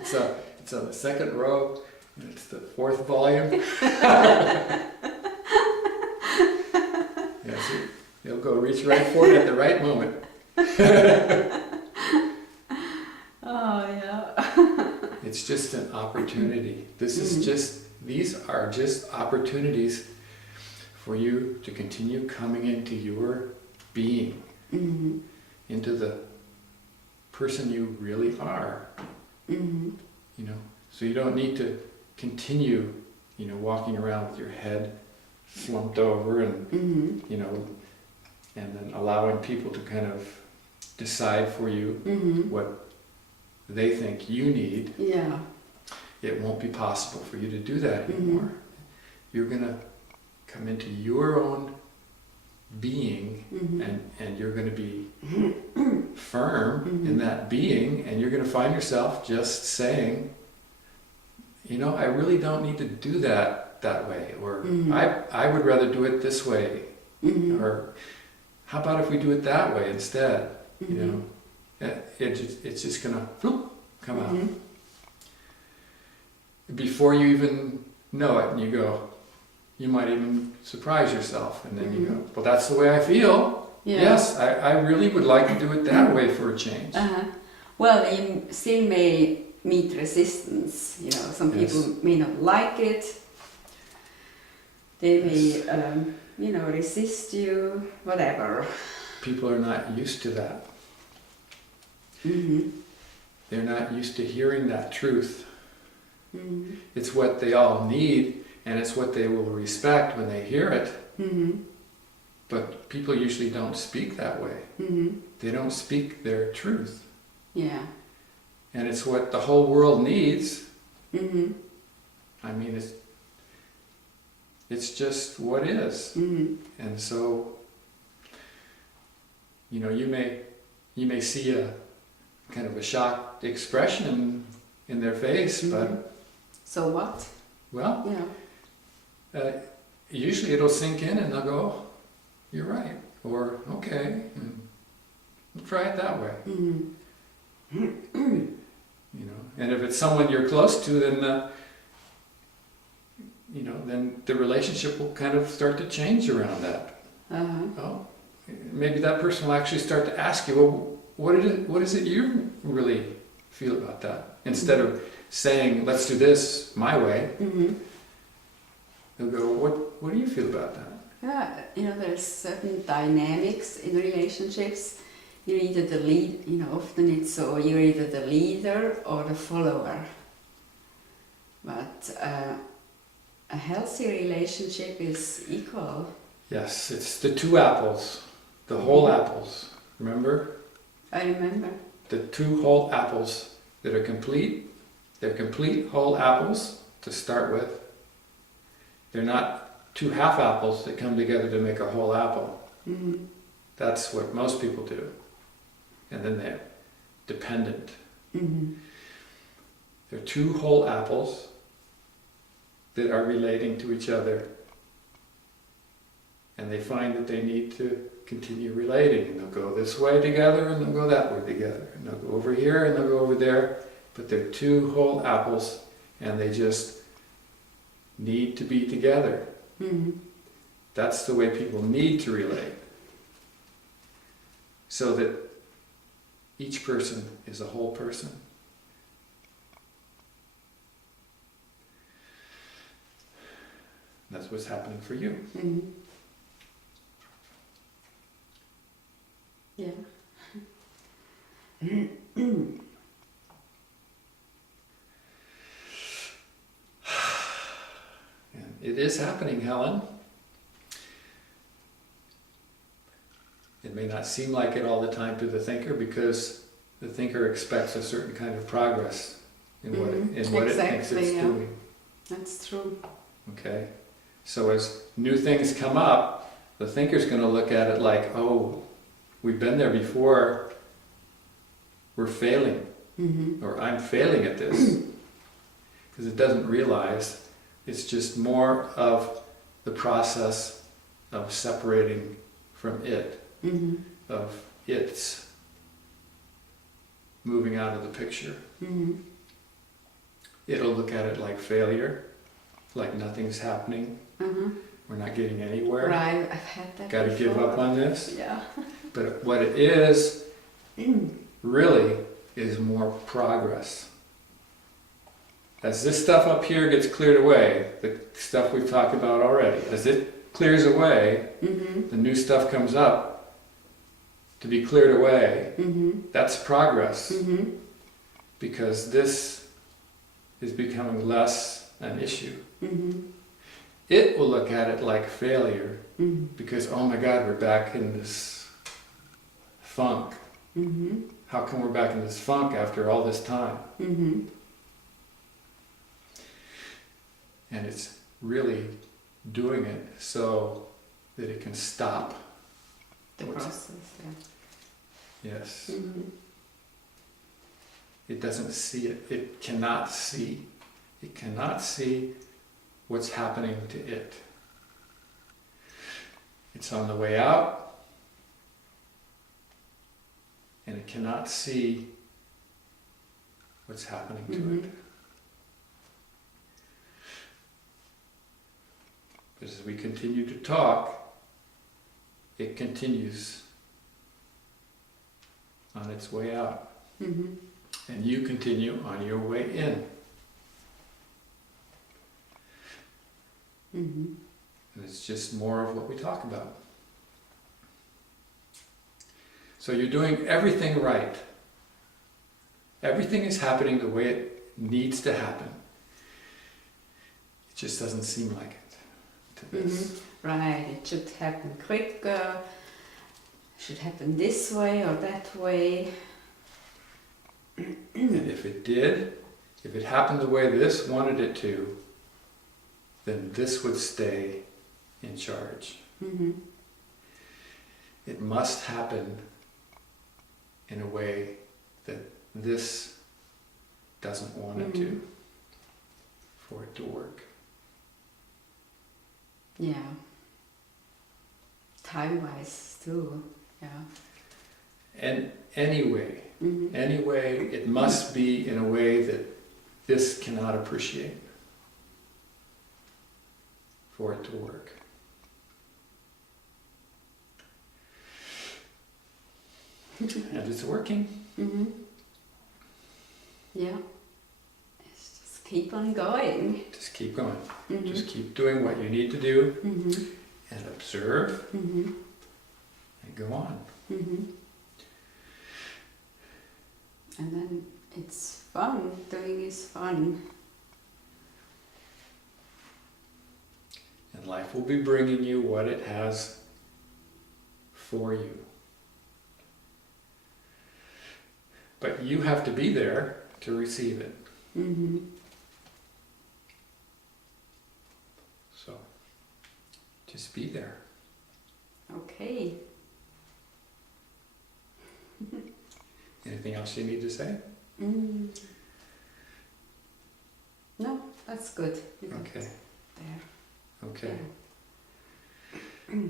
It's on the second row, and it's the fourth volume. Yes, you'll go reach right for it at the right moment. Oh, yeah. It's just an opportunity. These are just opportunities for you to continue coming into your being, into the person you really are. You know, so you don't need to continue, walking around with your head slumped over and, and then allowing people to kind of decide for you what they think you need. Yeah. It won't be possible for you to do that anymore. You're going to come into your own being and you're going to be firm in that being, and you're going to find yourself just saying, I really don't need to do that way, or I would rather do it this way, or how about if we do it that way instead? It's just going to come out. Before you even know it, and you might even surprise yourself, and then you go, well, that's the way I feel. Yeah. Yes, I really would like to do it that way for a change. Well, you still may meet resistance. Some people may not like it. They may, resist you, whatever. People are not used to that. They're not used to hearing that truth. It's what they all need, and it's what they will respect when they hear it. But people usually don't speak that way. They don't speak their truth. Yeah. And it's what the whole world needs. I mean, it's just what is. And so, you may see a kind of a shocked expression in their face, but... So what? Well, usually it'll sink in and they'll go, oh, you're right, or okay, and we'll try it that way. And if it's someone you're close to, then then the relationship will kind of start to change around that. Oh, maybe that person will actually start to ask you, well, what is it you really feel about that? Instead of saying, let's do this my way, they'll go, what do you feel about that? Yeah, there's certain dynamics in relationships. You're either the lead, often it's so you're either the leader or the follower. But a healthy relationship is equal. Yes, it's the two apples, the whole apples. Remember? I remember. The two whole apples that are complete. They're complete whole apples to start with. They're not two half apples that come together to make a whole apple. That's what most people do. And then they're dependent. They're two whole apples that are relating to each other. And they find that they need to continue relating. And they'll go this way together, and they'll go that way together. And they'll go over here, and they'll go over there. But they're two whole apples, and they just need to be together. That's the way people need to relate. So that each person is a whole person. That's what's happening for you. Yeah. It is happening, Helen. It may not seem like it all the time to the thinker, because the thinker expects a certain kind of progress in what it thinks it's doing. That's true. Okay? So as new things come up, the thinker's going to look at it like, oh, we've been there before, we're failing, or I'm failing at this. Because it doesn't realize it's just more of the process of separating from it, of its moving out of the picture. it'll look at it like failure, like nothing's happening. We're not getting anywhere. Right, I've had that Got to before. give up on this. Yeah. But what it is, really, is more progress. As this stuff up here gets cleared away, the stuff we've talked about already, as it clears away, the new stuff comes up to be cleared away. That's progress. Because this is becoming less an issue. It will look at it like failure because, oh my God, we're back in this funk. How come we're back in this funk after all this time? And it's really doing it so that it can stop The process, yeah. Yes. It doesn't see it. It cannot see. It cannot see what's happening to it. It's on the way out, and it cannot see what's happening to it. But as we continue to talk, it continues on its way out. And you continue on your way in. And it's just more of what we talk about. So you're doing everything right. Everything is happening the way it needs to happen. It just doesn't seem like it to this. Right, it should happen quicker, should happen this way or that way. And if it did, if it happened the way this wanted it to, then this would stay in charge. It must happen in a way that this doesn't want it to, for it to work. Yeah. Time-wise too, yeah. And anyway, it must be in a way that this cannot appreciate for it to work. And it's working. Yeah. Let's just keep on going. Just keep going. Just keep doing what you need to do and observe and go on. And then it's fun. Doing is fun. And life will be bringing you what it has for you. But you have to be there to receive it. So, just be there. Okay. Anything else you need to say? No, that's good. Okay. There. Okay. Yeah.